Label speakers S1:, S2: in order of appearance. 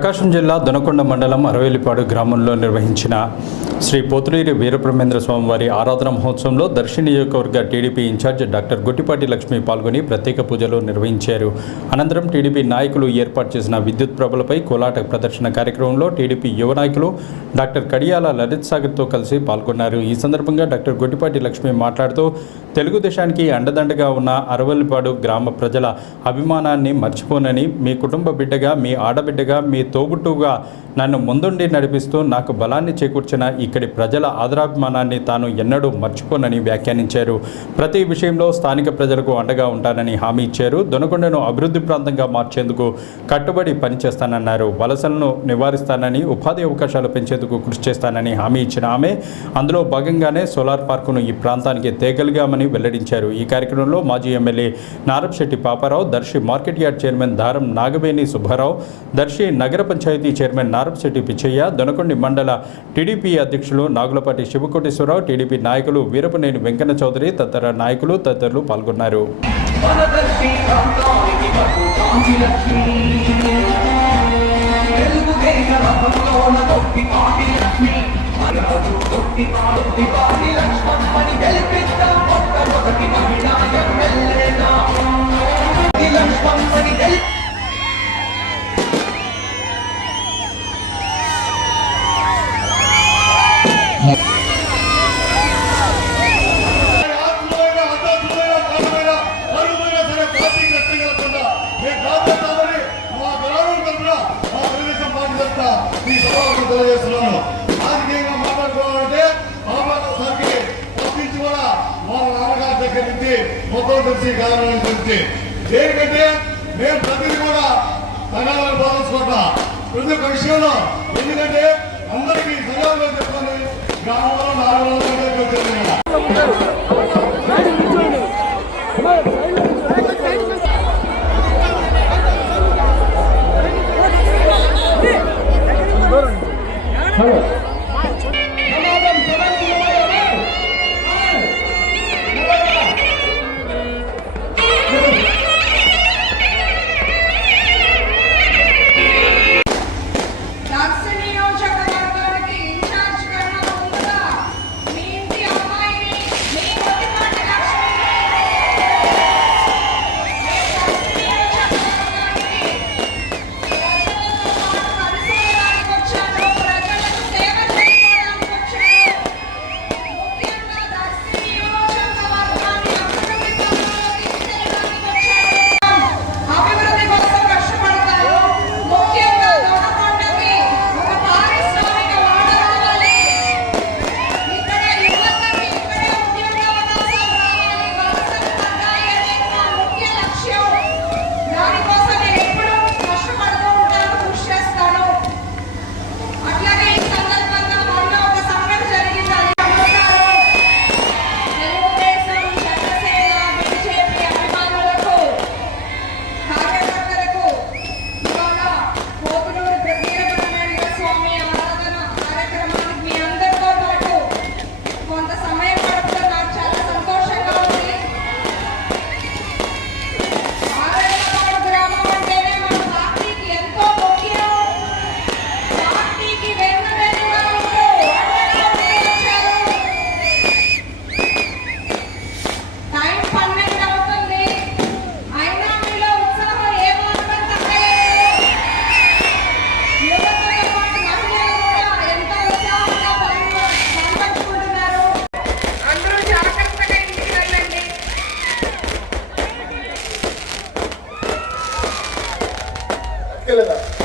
S1: ప్రకాశం జిల్లా దొనకొండ మండలం అరవేలిపాడు గ్రామంలో నిర్వహించిన శ్రీ పోతులేరి వీరబ్రహ్మేంద్ర స్వామివారి ఆరాధన మహోత్సవంలో దర్శి నియోజకవర్గ TDP incharge doctor Guttipati Lakshmi పాల్గొని ప్రత్యేక పూజలు నిర్వహించారు. అనంతరం టీడీపీ నాయకులు ఏర్పాటు చేసిన విద్యుత్ ప్రభలపై కోలాట ప్రదర్శన కార్యక్రమంలో టీడీపీ యువ నాయకులు డాక్టర్ కడియాల లలిత్ సాగర్తో కలిసి పాల్గొన్నారు. ఈ సందర్భంగా డాక్టర్ గుట్టిపాటి లక్ష్మి మాట్లాడుతూ తెలుగుదేశానికి అండదండగా ఉన్న అరవల్లిపాడు గ్రామ ప్రజల అభిమానాన్ని మర్చిపోనని మీ కుటుంబ బిడ్డగా మీ ఆడబిడ్డగా మీ తోబుట్టుగా నన్ను ముందుండి నడిపిస్తూ నాకు బలాన్ని చేకూర్చిన ఇక్కడి ప్రజల ఆదరాభిమానాన్ని తాను ఎన్నడూ మర్చిపోనని వ్యాఖ్యానించారు. ప్రతి విషయంలో స్థానిక ప్రజలకు అండగా ఉంటానని హామీ ఇచ్చారు. దొనకొండను అభివృద్ధి ప్రాంతంగా మార్చేందుకు కట్టుబడి పనిచేస్తానన్నారు. వలసలను నివారిస్తానని ఉపాధి అవకాశాలు పెంచేందుకు కృషి చేస్తానని హామీ ఇచ్చిన ఆమె అందులో భాగంగానే సోలార్ పార్కును ఈ ప్రాంతానికి తేగలిగామని వెల్లడించారు. ఈ కార్యక్రమంలో మాజీ MLA Narapasetti Paparao Darsi market yard chairman Daram Nagaveni Subbarao Darsi నగర పంచాయతీ చైర్మన్ నారంశెట్టి పిచ్చయ్య దొనకొండి మండల టీడీపీ అధ్యక్షులు నాగులపాటి శివకోటేశ్వరరావు టీడీపీ నాయకులు వీరపనేని వెంకన్న చౌదరి తదితర నాయకులు తదితరులు పాల్గొన్నారు.
S2: మనదర్శి
S3: తెలియజేస్తున్నాను. రాజకీయంగా మాట్లాడుకోవాలంటే మాట్లాడటానికి తప్పించి కూడా వాళ్ళ నాన్నగారి దగ్గర నుంచి మొత్తం తెలిసి కారణం తెలిసి దేనికంటే మేము ప్రతిదీ కూడా సంఘాలను బాధించుకుంటా ప్రతి ఒక్క విషయంలో ఎందుకంటే అందరికీ సంఘాలు చెప్తాను గ్రామంలో నాలుగు రోజులు తెలియదు
S4: దర్శ केलं
S3: जातं